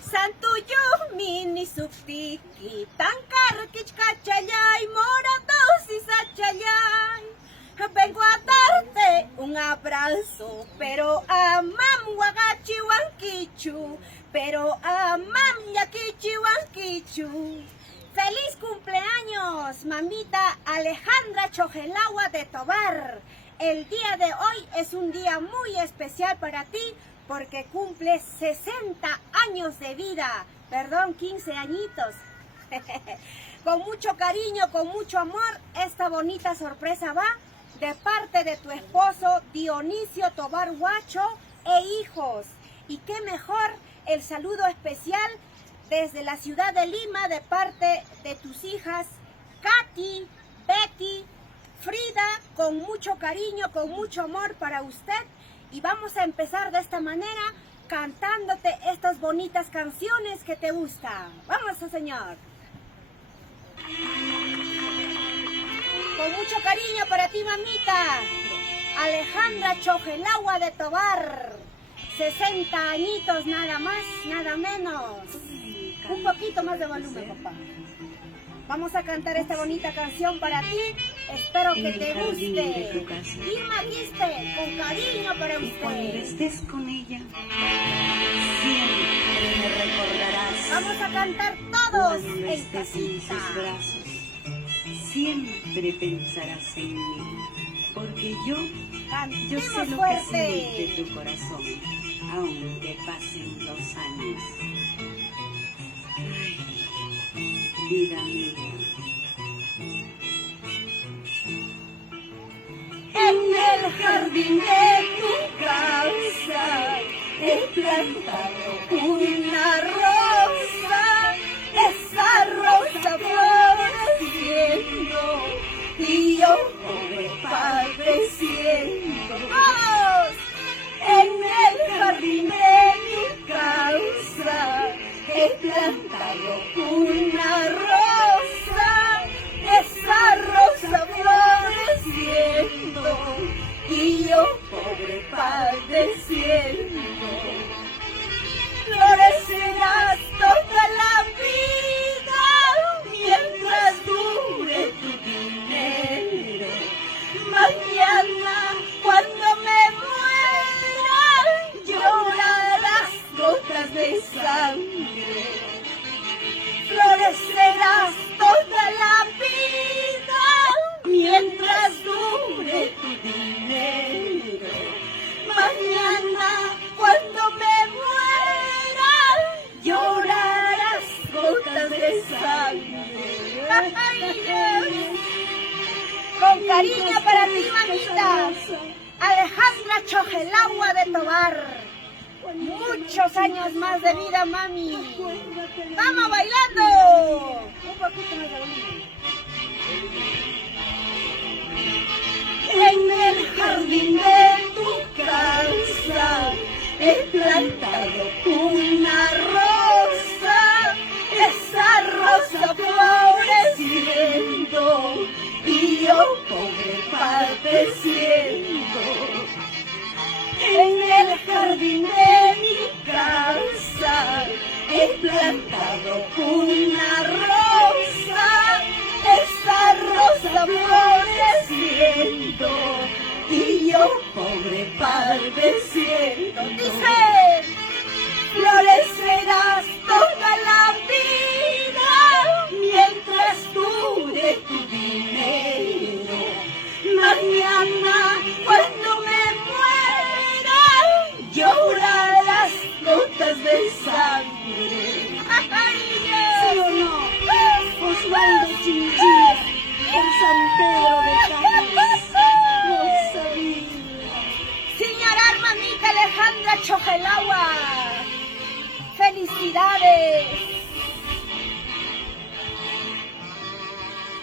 Santuyuqmi nisuptiki tancarquichkachallay moradosis achallay. Vengo a darte un abrazo, pero amam wagachiwankichu, pero amam yakichiwankichu. ¡Feliz cumpleaños, mamita Alejandra Chojelagua de Tovar! El día de hoy es un día muy especial para ti porque cumples 60 años de vida. Perdón, 15 añitos. Con mucho cariño, con mucho amor, esta bonita sorpresa va de parte de tu esposo Dionisio Tovar Huacho e hijos. Y qué mejor el saludo especial desde la ciudad de Lima de parte de tus hijas Katy, Betty, Frida, con mucho cariño, con mucho amor para usted. Y vamos a empezar de esta manera cantándote estas bonitas canciones que te gustan. ¡Vamos, señor! Con mucho cariño para ti, mamita Alejandra Chojelagua de Tovar. 60 añitos nada más, nada menos. Un poquito más de volumen, papá. Vamos a cantar esta bonita canción para ti. Espero que te guste. Irma Guiste, con cariño para usted. Cuando estés con ella, siempre me recordarás. Vamos a cantar todos Cuando en estés en sus casita. brazos, siempre pensarás en mí. Porque yo sé Cantemos lo que fuerte. siente tu corazón, aunque pasen los años. Ay, vida mía. En el jardín de tu casa he plantado una rosa, esa rosa floreciendo y yo pobre padeciendo. ¡Vamos! En el jardín de mi casa he plantado una rosa, esa rosa floreciendo y yo pobre padeciendo. Florecerás toda la vida mientras dure tu dinero. Mañana cuando me muera llorarás gotas de sangre. Florecerás toda la vida mientras dure tu dinero. Mañana cuando me muera llorarás gotas de sangre. Con cariño para ti, mamita Alejandra Chojelagua de Tovar. Muchos años más de vida, mami. ¡Vamos bailando! Un poquito más de volumen. En el jardín de tu casa he plantado una rosa, esa rosa floreciendo y yo pobre padeciendo. En el jardín de mi casa he plantado una rosa, esa rosa floreciendo y yo pobre padeciendo. Dice, florecerás toda la vida mientras dure tu dinero. Mañana cuando me muera llorarás gotas de sangre. ¿Sí o no? Osvaldo Chinchilla, por San Pedro de Cañas. No sabía. Señorar, mamita Alejandra Chojelagua. ¡Felicidades!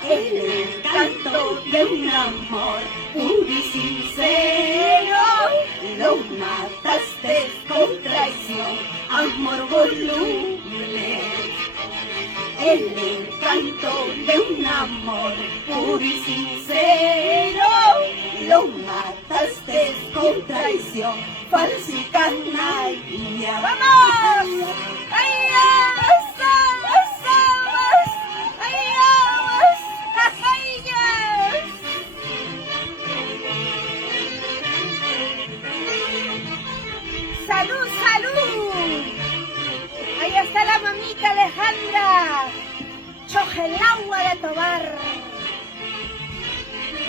El encanto de un amor puro y sincero lo mataste con traición, amor voluble. El encanto de un amor puro y sincero lo mataste con traición, falsa y canalla. ¡Vamos! ¡Ay! Alejandra Chojelagua de Tobar.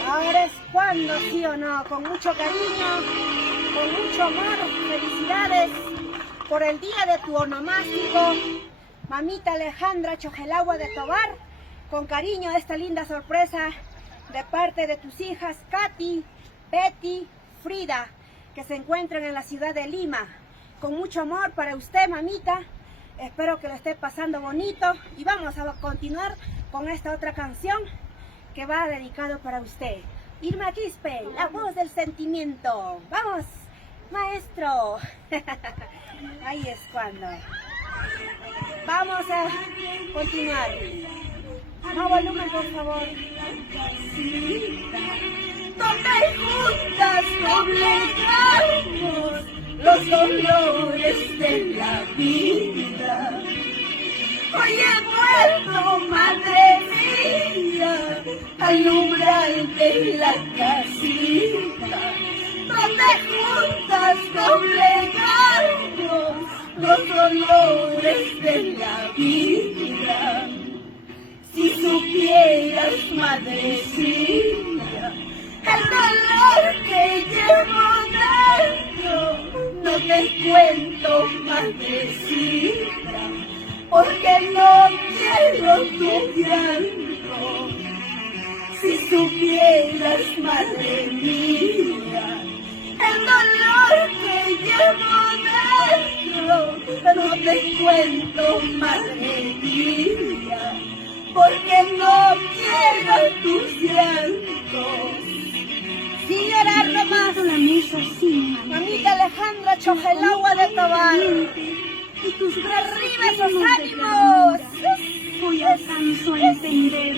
Ahora es cuando, sí o no, con mucho cariño, con mucho amor, felicidades por el día de tu onomástico, mamita Alejandra Chojelagua de Tobar, con cariño esta linda sorpresa de parte de tus hijas Katy, Betty, Frida, que se encuentran en la ciudad de Lima. Con mucho amor para usted, mamita, espero que lo esté pasando bonito y vamos a continuar con esta otra canción que va dedicado para usted. Irma Quispe, la voz del sentimiento. Vamos, maestro. Ahí es cuando. Vamos a continuar. Más volumen, por favor. Donde juntas doblegamos los dolores de la vida. Hoy he vuelto, madre mía, al umbral de la casita, donde juntas doblegamos los dolores de la vida. Si supieras, madrecita, el dolor que llevo dentro, no te cuento, madrecita, porque no quiero tu llanto. Si supieras, madre mía, el dolor que llevo dentro, no te cuento, madre mía, porque no quiero tus llantos. Sin llorar nomás, la mesa así, mamita Alejandra Chojelagua de Tobar. y tus ¡Arriba esos ánimos! Hoy alcanzo a entender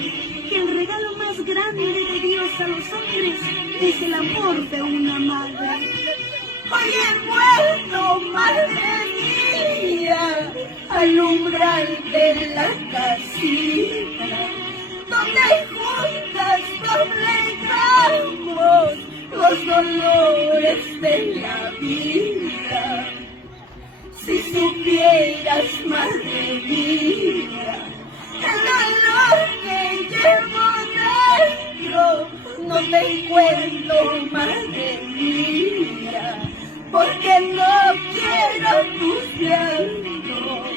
que el regalo más grande de Dios a los hombres es el amor de una madre. Hoy he vuelto, madre mía, al umbral de la casita, donde juntas doblegamos los dolores de la vida. Si supieras, madre mía, el dolor que llevo dentro, no te cuento, madre mía, porque no quiero tus llantos.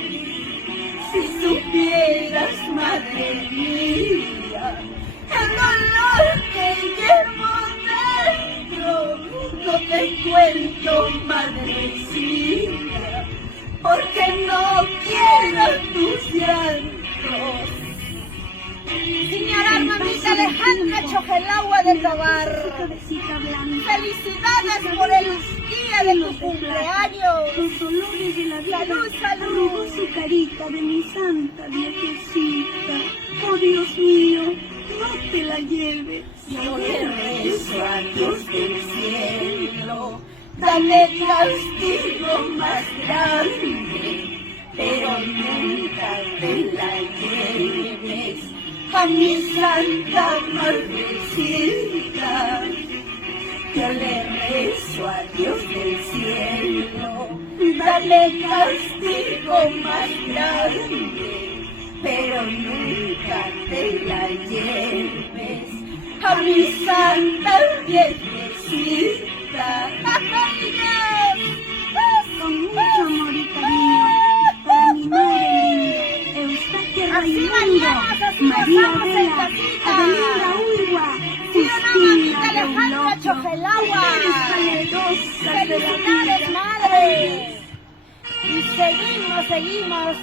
Si supieras, madre mía, el dolor que llevo dentro, no te cuento, madrecita, porque no quiero tus llantos. Señora mamita Alejandra Chojelagua de Tobar, Cabecita blanca, felicidades por el día de tu cumpleaños. los dolores de la vida, Salud, salud. arrugó su carita de mi santa viejecita. Oh Dios mío, no te la lleves. Yo le rezo a Dios del cielo, dame castigo más grande, pero nunca te la lleves a mi santa madrecita. Yo le rezo a Dios del cielo, dale castigo más grande, pero nunca te la lleves a mi santa viejecita. Con mucho amor y cariño para mi madre linda, Eustaquia Así Raimundo, bailamos, así María gozamos en Vela, casita. Adelina Ulva, Sí, una mamita Justina Alejandra Reuloso, Chojelagua. mujeres valerosas de la ¡Felicidades, vida. madre! Y seguimos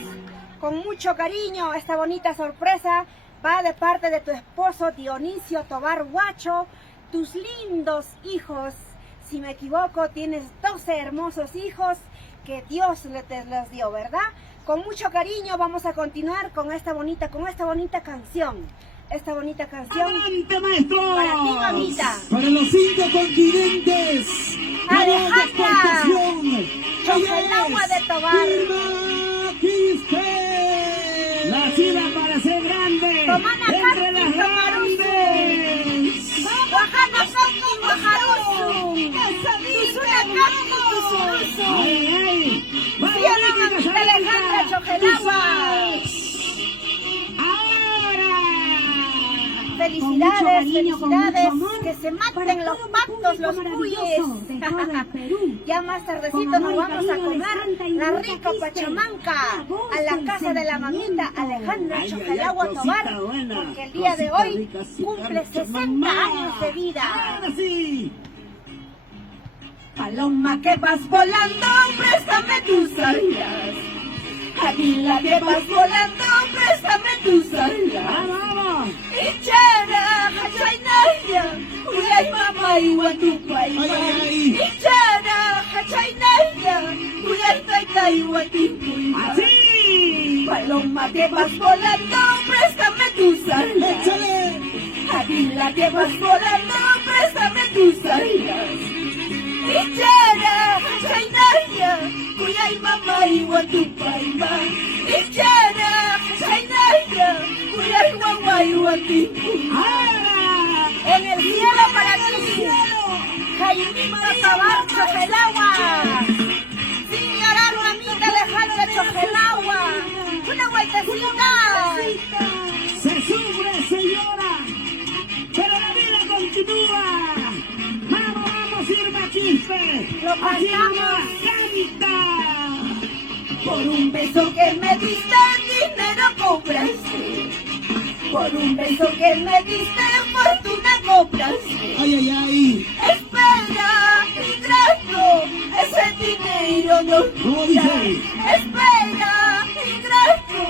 con mucho cariño. Esta bonita sorpresa va de parte de tu esposo Dionisio Tobar Huacho, tus lindos hijos. Si me equivoco, tienes 12 hermosos hijos que Dios te los dio, ¿verdad? Con mucho cariño vamos a continuar con esta bonita canción. Esta bonita canción ¡Adelante, maestros! para ti, mamita. Para los 5 continentes. Alejandra Chojelagua de Tobar. Irma Quispe. Nacida para ser grande. Tomana Entre las Carti, Tomarusu. grandes. Oaxaca, Soki, Guajarusu. Tuzuna, Carti, Tuzurusu. ¡Ay, ay! Sí, ¡Vamos, mamita Alejandra Chojelagua. Felicidades, felicidades, que se maten los patos, los cuyes. Ya más tardecito nos vamos a comer la rica pachamanca a la casa de la mamita Alejandra Chojelagua Tobar, porque el día de hoy cumple 60 años de vida. Paloma que vas volando, préstame tus alas. Águila que vas volando, préstame tus alas. Ichara, hachainaya, uyay mama iwatupay. Ichara, hachainaya, uyay taita iwatupay. ¡Así! Paloma que vas volando, préstame tus alas. Águila que vas volando, préstame tus alas. Ichara, hachainaya, uyay mama iwatupay. Ichara, hachainaya, uyay mama iwatupay. En el cielo para ti, Jaimito Tobar Chojelagua. Sin llorar, mamita Alejandra Chojelagua. Una vueltecita. Se sufre, se llora, pero la vida continúa. Vamos, Irma Quispe. Lo Así cantamos. canta. Por un beso que me diste, dinero compraste. Por un beso que me diste, fortuna compraste. Ay, ay, ay. Espera, ingrato, ese dinero no ¿Cómo dura. dice? Espera, ingrato,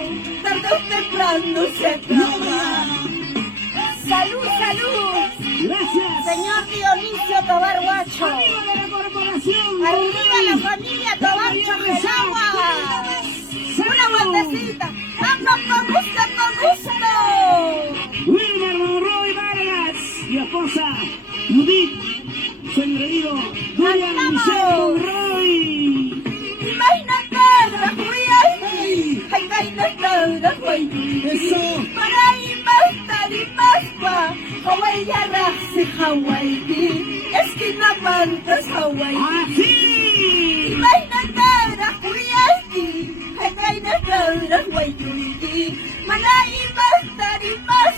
tarde o temprano se acaba. Salud, salud, Gracias. señor Dionisio Tobar Guacho. Amigo de la corporación. Arriba la familia Tobar Chojelagua. Una vueltecita. Vamos con gusto, con gusto. Wilmer Monroy Vargas, mi esposa Judith, su engreído William Michelle Monroy. Imagínate, la cuya. Ay, ay, la cuya. Eso. Para inventar y más como ella race Hawaii. Esquina mantas Hawaii. Así. Imagínate, la cuya. Ay, la cuya. Para inventar y más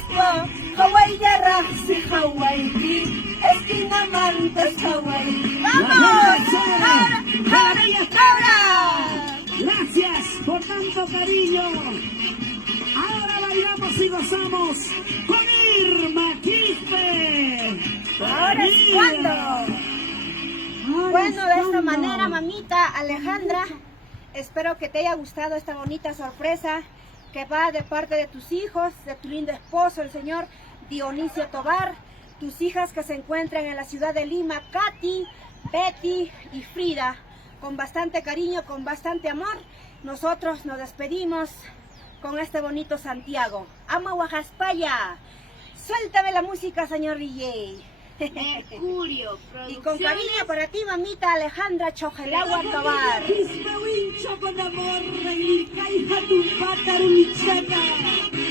Hawaii race Hawaii. Esquina mantas Hawaii. ¡Vamos! ¡Ahora, ahora y ahora! Gracias por tanto cariño. Ahora bailamos y gozamos con Irma Quispe. Ahora es cuando. Bueno, de esta manera, mamita Alejandra, espero que te haya gustado esta bonita sorpresa que va de parte de tus hijos, de tu lindo esposo, el señor Dionisio Tobar, tus hijas que se encuentran en la ciudad de Lima, Katy, Betty y Frida. Con bastante cariño, con bastante amor, nosotros nos despedimos con este bonito Santiago. Ama Oaxaspaya. Suéltame la música, señor DJ. Mercurio, Y con cariño para ti, mamita Alejandra Chojelagua Tobar. Quispehuincho con amor, Reilicaija tu pátaruichata.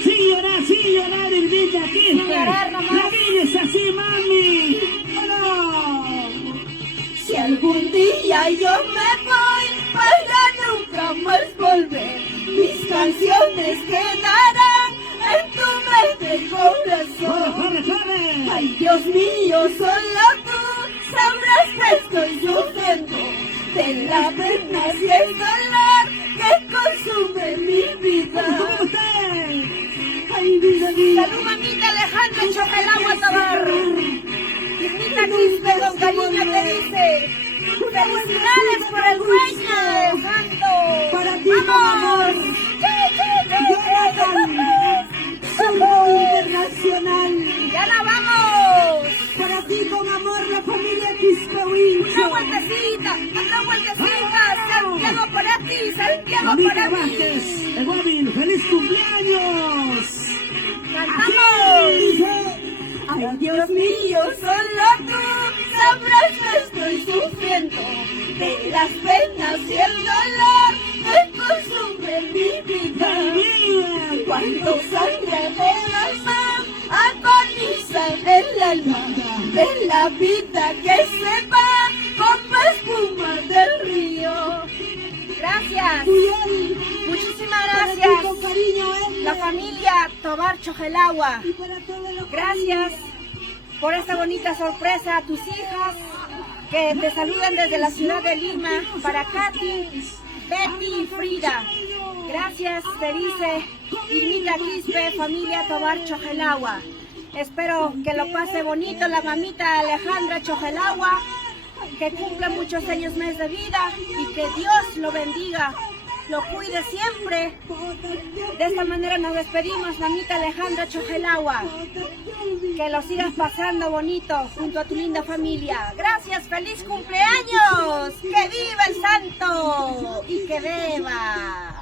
Sin llorar, Irmita Quispe. Sin llorar nomás. La vida es así, mami. ¡Oh, no! Si algún día yo me voy para nunca más volver, mis canciones quedarán en tu mente y corazón. ¡Corre, corre! Ay, Dios mío, solo tú sabrás que estoy sufriendo de la pena y el dolor que consume mi vida. ¿Cómo usted? Ay, vida, vida. Salud, mamita Alejandra Chojelagua Tobar. Irmita Quispe con cariño te dice: felicidades por el sueño, Alejandro. Para ti, ¡vamos! Jonathan, Surbo Internacional. ¡Ya la vamos! Para ti, con amor, la familia Quispehuincho. Una vueltecita, otra vueltecita. Santiago para ti, Santiago Mamita para Vázquez, ti. el móvil, ¡feliz cumpleaños! ¡Cantamos! Ay, Dios mío, solo tú sabrás que estoy sufriendo de las penas y el dolor que consume mi vida. Cuando sangre del alma agoniza el alma de la vida que se va como espuma del río. Gracias. la familia Tobar Chojelagua. Gracias por esta bonita sorpresa a tus hijas que te saludan desde la ciudad de Lima, para Katy, Betty y Frida. Gracias, te dice Irmita Quispe, familia Tobar Chojelagua. Espero que lo pase bonito la mamita Alejandra Chojelagua, que cumpla muchos años más de vida y que Dios lo bendiga, lo cuide siempre. De esta manera nos despedimos, mamita Alejandra Chojelagua. Que lo sigas pasando bonito junto a tu linda familia. Gracias, feliz cumpleaños. ¡Que viva el santo! ¡Y que beba!